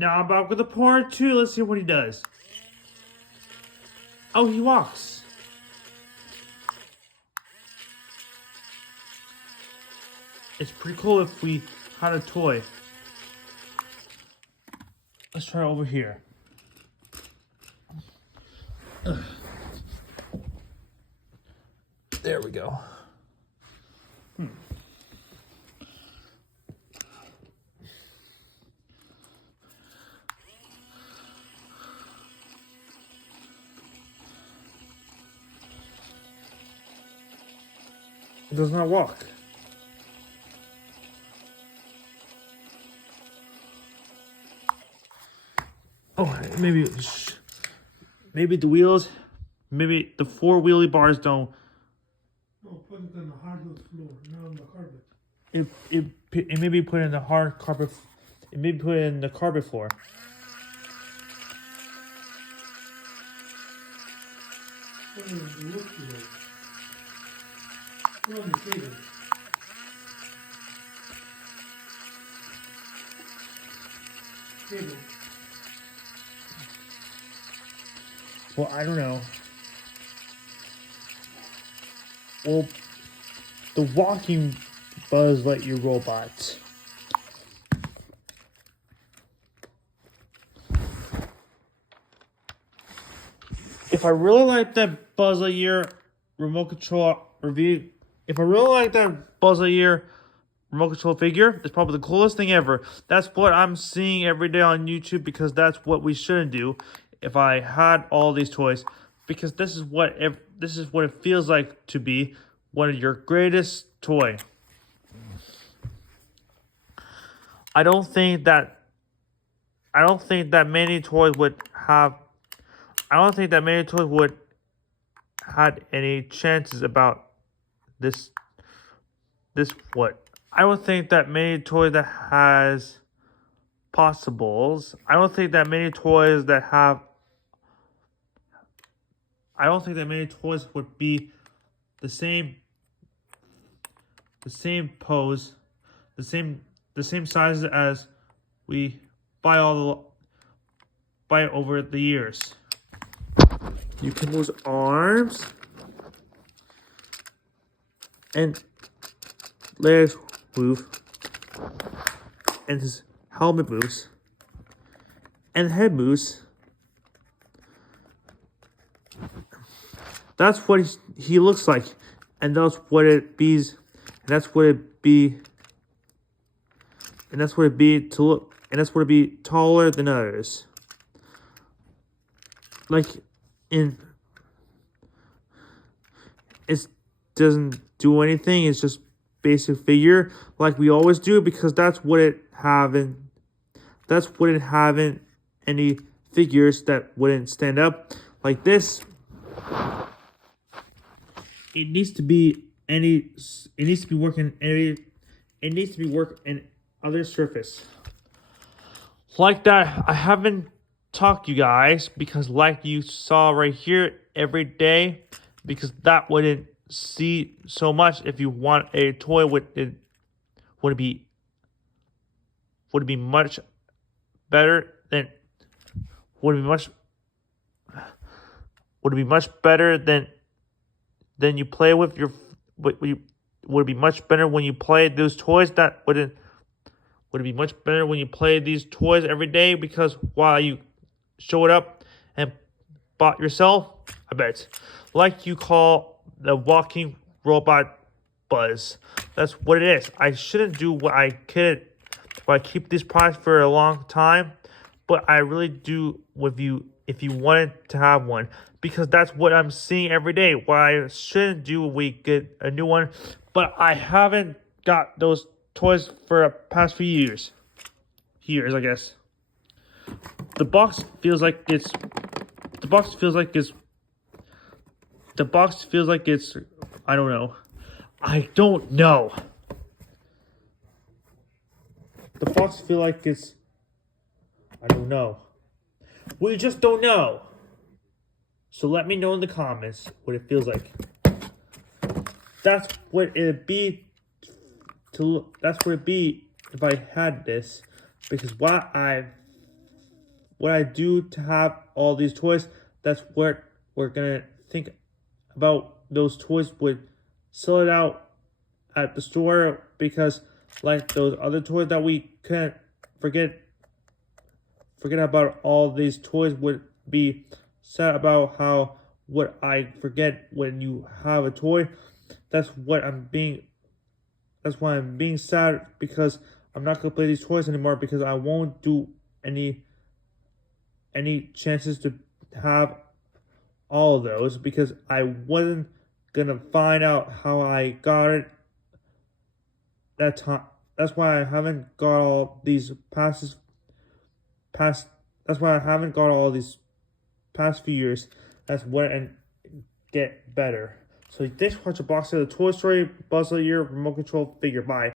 Now I'm back with the part 2. Let's see what he does. Oh, he walks. It's pretty cool if we had a toy. Let's try it over here. Ugh. There we go. It does not walk. Oh, maybe the wheels, maybe the 4 wheelie bars don't. No, put it on the hardwood floor, not on the carpet. It may be put in the hard carpet. It may be put in the carpet floor. Put it on the wood floor. Put it on the table. Table. Well, I don't know. Well, the walking Buzz Lightyear robot. If I really like that Buzz Lightyear remote control review, if I really like that Buzz Lightyear remote control figure, it's probably the coolest thing ever. That's what I'm seeing every day on YouTube because that's what we shouldn't do. If I had all these toys, because this is what it feels like to be one of your greatest toy. I don't think that many toys would have. I don't think that many toys would had any chances about this. What? I don't think that many toys that has possibles. I don't think that many toys that have. I don't think that many toys would be the same pose, the same sizes as we buy over the years. You can move his arms and legs move, and his helmet moves, and the head moves. That's what he looks like, and that's what it be, and that's what it be, and that's what it be to look, and that's what it be taller than others. Like it doesn't do anything. It's just basic figure like we always do because that's what it haven't. That's what it haven't any figures that wouldn't stand up like this. It needs to be working in other surface. Like that, I haven't talked to you guys because like you saw right here every day, because that wouldn't see so much. If you want a toy, would it be much better than would it be much better than you play with your would it be much better when you play those toys? That would it be much better when you play these toys every day, because while you show it up and bought yourself, I bet, like you call the walking robot Buzz. That's what it is. I shouldn't do what I could. I keep these products for a long time, but I really do with you if you wanted to have one, because that's what I'm seeing every day. What I shouldn't do, we get a new one, but I haven't got those toys for the past few years, I guess. The box feels like it's. I don't know. The box feels like it's. I don't know. We just don't know. So let me know in the comments what it feels like. That's what it'd be. That's what it'd be if I had this, because what I what I do to have all these toys. That's what we're gonna think about. Those toys would sell it out at the store, because like those other toys that we couldn't forget about, all these toys would be sad about how what I forget when you have a toy. That's why I'm being sad, because I'm not gonna play these toys anymore, because I won't do any chances to have all of those, because I wasn't gonna find out how I got it that time. That's why I haven't got all these past. That's why I haven't got all these past few years. That's when I get better. So thanks for watching Box of the Toy Story Buzz Lightyear remote control figure. Bye.